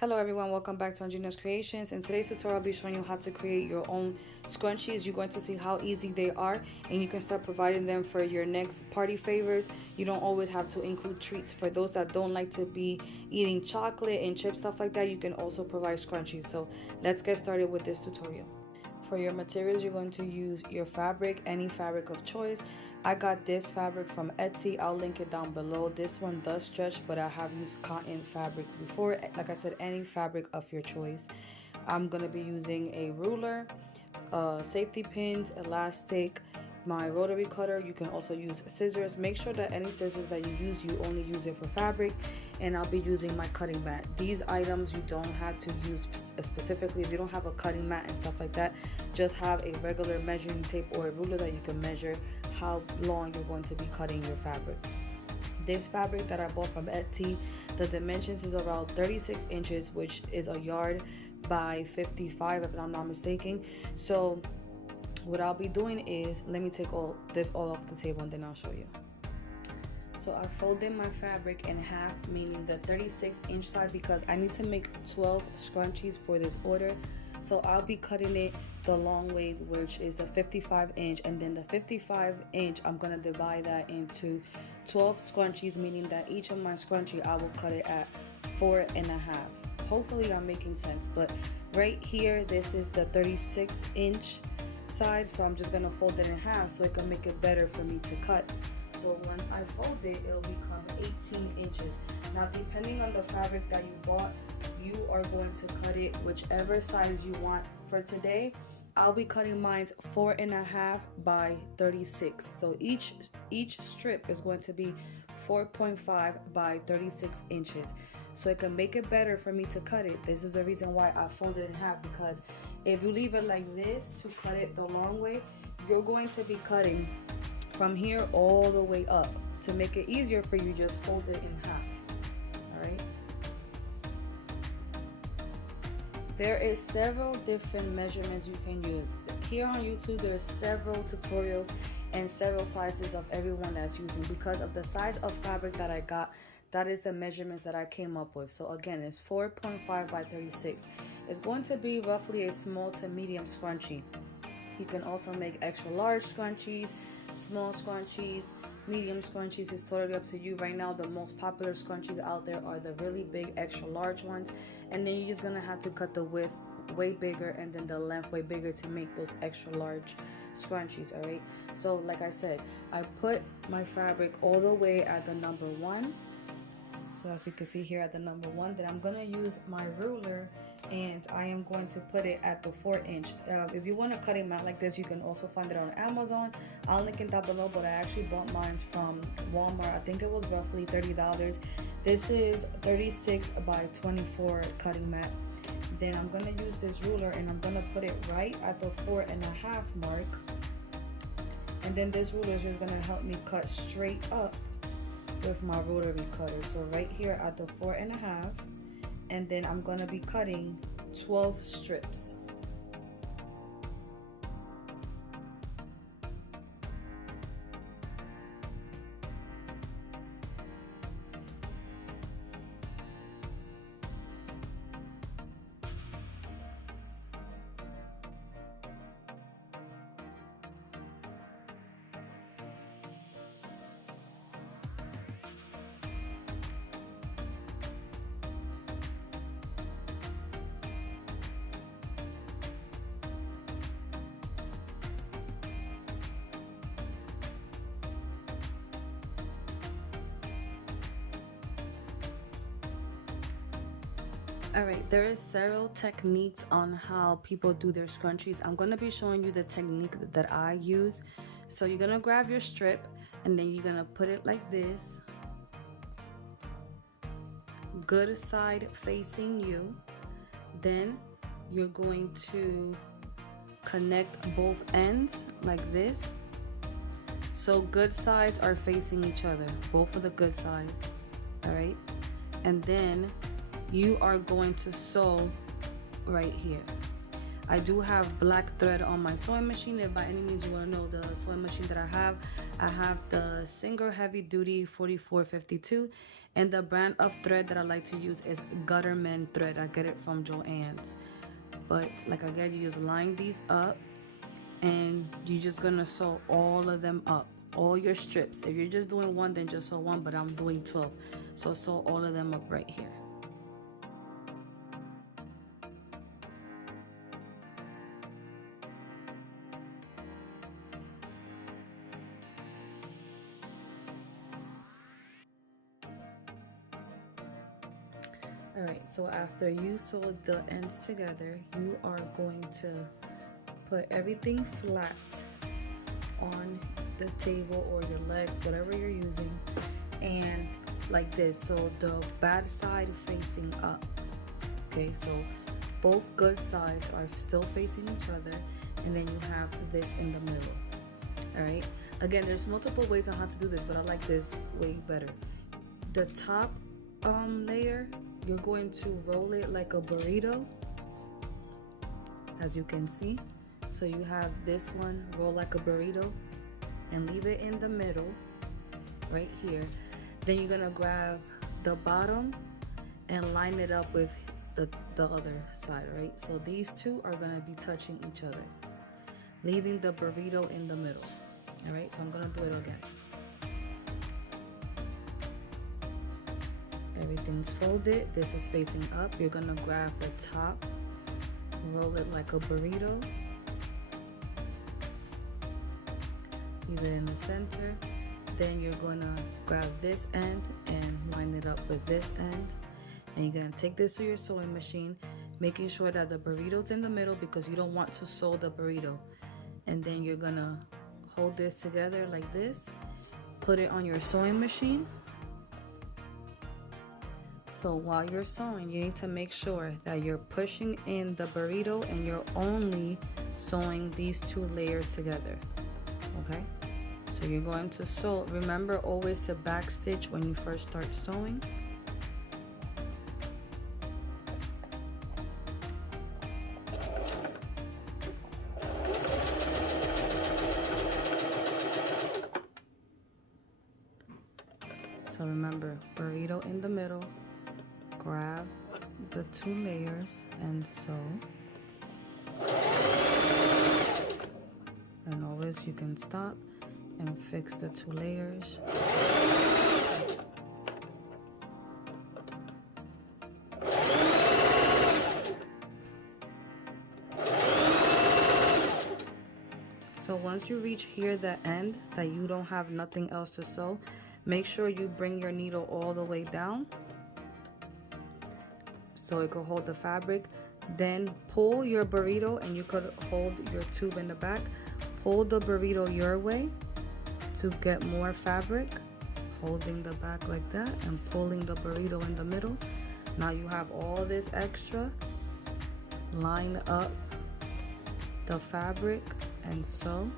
Hello everyone, welcome back to Andrina's Creations. In today's tutorial, I'll be showing you how to create your own scrunchies. You're going to see how easy they are, and you can start providing them for your next party favors. You don't always have to include treats. For those that don't like to be eating chocolate and chips, stuff like that, you can also provide scrunchies. So let's get started with this tutorial. For your materials, you're going to use your fabric, any fabric of choice. I got this fabric from Etsy. I'll link it down below. This one does stretch, but I have used cotton fabric before. Like I said, any fabric of your choice. I'm going to be using a ruler, safety pins, elastic, my rotary cutter. You can also use scissors. Make sure that any scissors that you use, you only use it for fabric. And I'll be using my cutting mat. These items you don't have to use specifically. If you don't have a cutting mat and stuff like that, just have a regular measuring tape or a ruler that you can measure how long you're going to be cutting your fabric. This fabric that I bought from Etsy, the dimensions is around 36 inches, which is a yard by 55 if I'm not mistaken. So what I'll be doing is, let me take all off the table and then I'll show you. So I folded my fabric in half, meaning the 36-inch side, because I need to make 12 scrunchies for this order. So I'll be cutting it the long way, which is the 55-inch, and then the 55-inch I'm gonna divide that into 12 scrunchies, meaning that each of my scrunchie I will cut it at 4.5. Hopefully I'm making sense, but right here this is the 36-inch side, so I'm just gonna fold it in half so it can make it better for me to cut. So once I fold it, it'll become 18 inches. Now, depending on the fabric that you bought, you are going to cut it whichever size you want. For today, I'll be cutting mine 4.5 by 36. So each strip is going to be 4.5 by 36 inches. So it can make it better for me to cut it. This is the reason why I folded it in half, because if you leave it like this to cut it the long way, you're going to be cutting from here all the way up. To make it easier for you, just fold it in half. Alright. There is several different measurements you can use. Here on YouTube, there's several tutorials and several sizes of everyone that's using. Because of the size of fabric that I got, that is the measurements that I came up with. So again, it's 4.5 by 36. It's going to be roughly a small to medium scrunchie. You can also make extra large scrunchies, small scrunchies, medium scrunchies. Is totally up to you. Right now the most popular scrunchies out there are the really big extra large ones, and then you're just gonna have to cut the width way bigger and then the length way bigger to make those extra large scrunchies. All right, so like I said, I put my fabric all the way at the number 1. So as you can see here at the number 1, then I'm gonna use my ruler and I am going to put it at the 4-inch. If you want a cutting mat like this, you can also find it on Amazon. I'll link it down below, but I actually bought mine from Walmart. I think it was roughly $30. This is 36 by 24 cutting mat. Then I'm gonna use this ruler and I'm gonna put it right at the 4.5 mark. And then this ruler is just gonna help me cut straight up with my rotary cutter. So right here at the 4.5, and then I'm gonna be cutting 12 strips. Alright, there is several techniques on how people do their scrunchies. I'm going to be showing you the technique that I use. So you're going to grab your strip and then you're going to put it like this. Good side facing you. Then you're going to connect both ends like this. So good sides are facing each other, both of the good sides. Alright, and then you are going to sew right here. I do have black thread on my sewing machine. If by any means you want to know the sewing machine that I have the Singer Heavy Duty 4452, And the brand of thread that I like to use is Gutterman thread. I get it from Joann's. But like again, you just line these up and you're just gonna sew all of them up, all your strips. If you're just doing one, then just sew one, but I'm doing 12. So sew all of them up right here. Alright, so after you sew the ends together, you are going to put everything flat on the table or your legs, whatever you're using, and like this, so the bad side facing up. Okay, so both good sides are still facing each other, and then you have this in the middle. Alright, again, there's multiple ways on how to do this, but I like this way better. The top layer, you're going to roll it like a burrito, as you can see. So you have this one roll like a burrito and leave it in the middle right here. Then you're gonna grab the bottom and line it up with the other side, right? So these two are gonna be touching each other, leaving the burrito in the middle. All right, so I'm gonna do it again. Everything's folded, this is facing up. You're gonna grab the top, roll it like a burrito, leave it in the center. Then you're gonna grab this end and line it up with this end, and you're gonna take this to your sewing machine, making sure that the burrito's in the middle because you don't want to sew the burrito. And then you're gonna hold this together like this, put it on your sewing machine. So while you're sewing, you need to make sure that you're pushing in the burrito and you're only sewing these two layers together, okay? So you're going to sew, remember always to back stitch when you first start sewing. So remember, burrito in the middle, grab the two layers and sew. And always you can stop and fix the two layers. So once you reach here, the end, that you don't have nothing else to sew, make sure you bring your needle all the way down so it could hold the fabric. Then pull your burrito and you could hold your tube in the back. Pull the burrito your way to get more fabric, holding the back like that and pulling the burrito in the middle. Now you have all this extra. Line up the fabric and sew.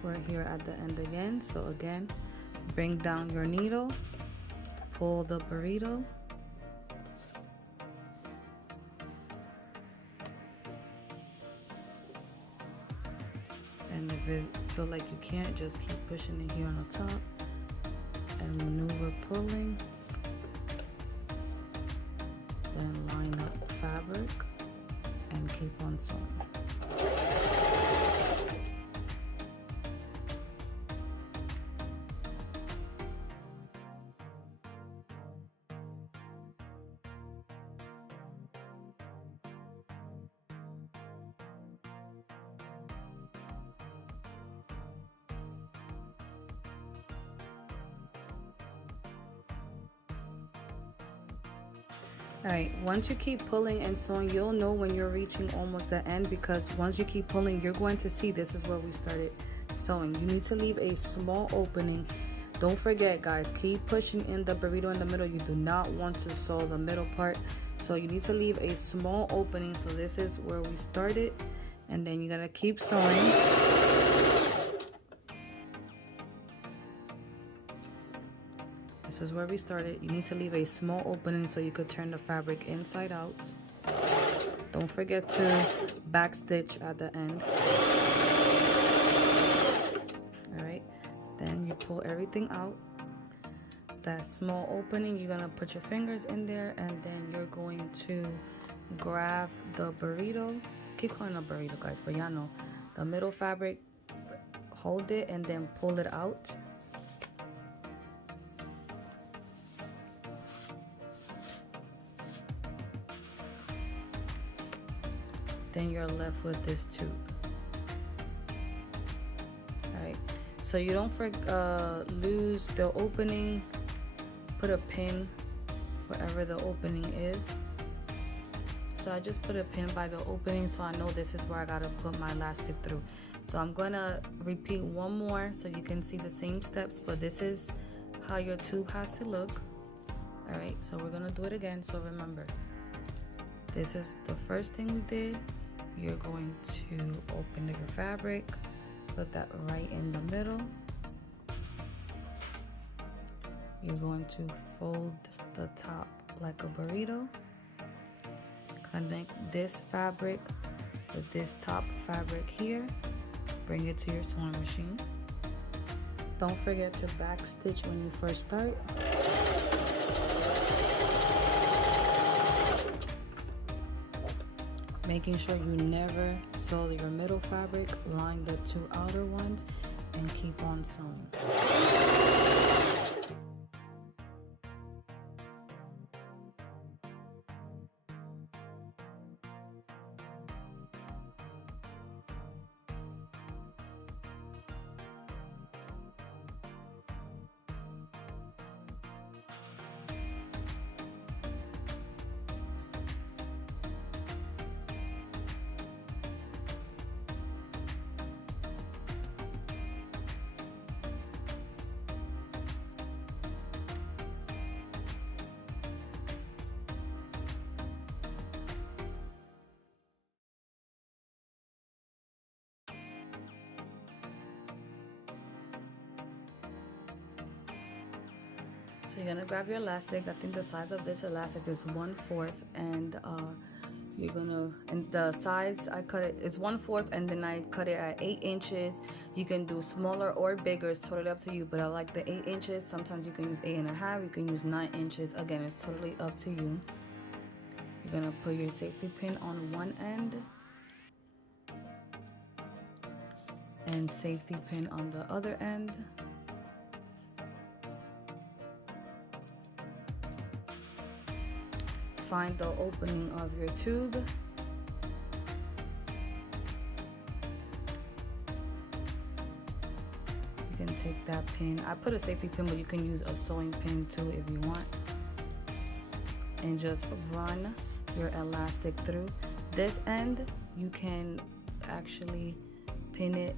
We're here at the end again, so again, bring down your needle, pull the burrito, and if you feel like you can't, just keep pushing it here on the top and maneuver pulling. Then line up fabric and keep on sewing. Alright, once you keep pulling and sewing, you'll know when you're reaching almost the end, because once you keep pulling, you're going to see this is where we started sewing. You need to leave a small opening. Don't forget, guys, keep pushing in the burrito in the middle. You do not want to sew the middle part, so you need to leave a small opening. So this is where we started, and then you're gonna keep sewing. this is where we started. You need to leave a small opening so you could turn the fabric inside out. Don't forget to back stitch at the end. All right, then you pull everything out. That small opening, you're gonna put your fingers in there, and then you're going to grab the burrito. Keep calling it a burrito, guys, but y'all know the middle fabric. Hold it and then pull it out. Then you're left with this tube. All right, so you don't lose the opening. Put a pin wherever the opening is. So I just put a pin by the opening so I know this is where I gotta put my elastic through. So I'm gonna repeat one more so you can see the same steps, but this is how your tube has to look. All right, so we're gonna do it again. So remember, this is the first thing we did. You're going to open your fabric, put that right in the middle. You're going to fold the top like a burrito. Connect this fabric with this top fabric here. Bring it to your sewing machine. Don't forget to back stitch when you first start. Making sure you never sew your middle fabric, line the two outer ones, and keep on sewing. So you're gonna grab your elastic. I think the size of this elastic is 1/4, and you're gonna, and the size I cut it is 1/4, and then I cut it at 8 inches. You can do smaller or bigger, it's totally up to you, but I like the 8 inches. Sometimes you can use 8.5, you can use 9 inches. Again, it's totally up to you. You're gonna put your safety pin on one end and safety pin on the other end. Find the opening of your tube. You can take that pin. I put a safety pin, but you can use a sewing pin too if you want. And just run your elastic through. This end, you can actually pin it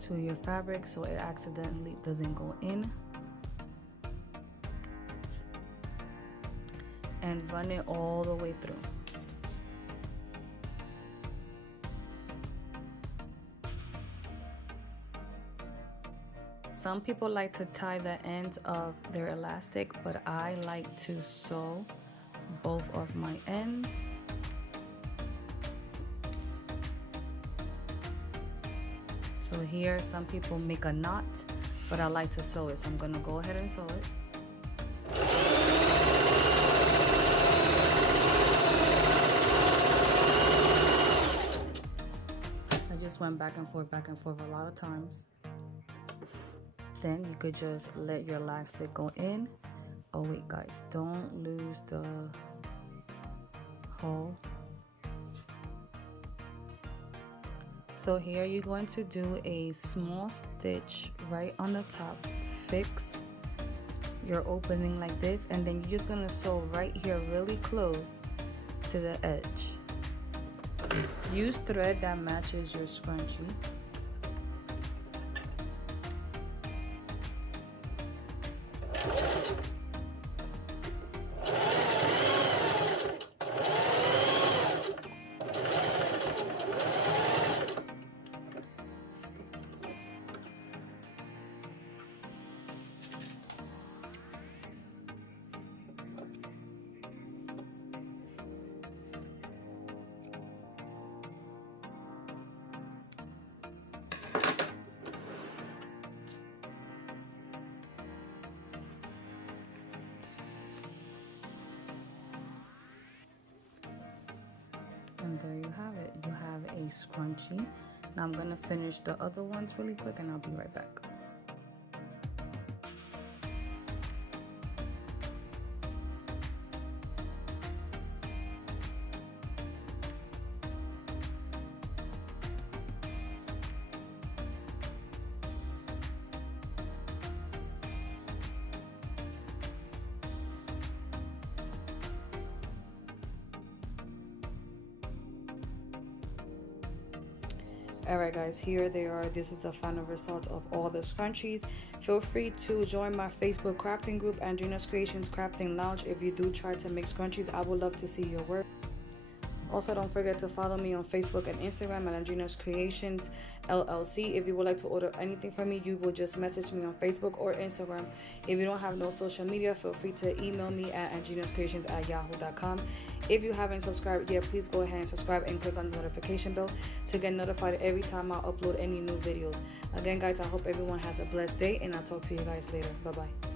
to your fabric so it accidentally doesn't go in. And run it all the way through. Some people like to tie the ends of their elastic, but I like to sew both of my ends. So here, some people make a knot, but I like to sew it, so I'm gonna go ahead and sew it. Went back and forth a lot of times. Then you could just let your elastic go in. Oh wait, guys, don't lose the hole. So here you're going to do a small stitch right on the top. Fix your opening like this, and then you're just gonna sew right here really close to the edge. Use thread that matches your scrunchie. a scrunchie. Now I'm gonna finish the other ones really quick and I'll be right back. Alright guys, here they are. This is the final result of all the scrunchies. Feel free to join my Facebook crafting group, Andrina's Creations Crafting Lounge. If you do try to make scrunchies, I would love to see your work. Also, don't forget to follow me on Facebook and Instagram at Andrina's Creations LLC. If you would like to order anything from me, you will just message me on Facebook or Instagram. If you don't have no social media, feel free to email me at andrinascreations@yahoo.com. If you haven't subscribed yet, please go ahead and subscribe and click on the notification bell to get notified every time I upload any new videos. Again, guys, I hope everyone has a blessed day, and I'll talk to you guys later. Bye-bye.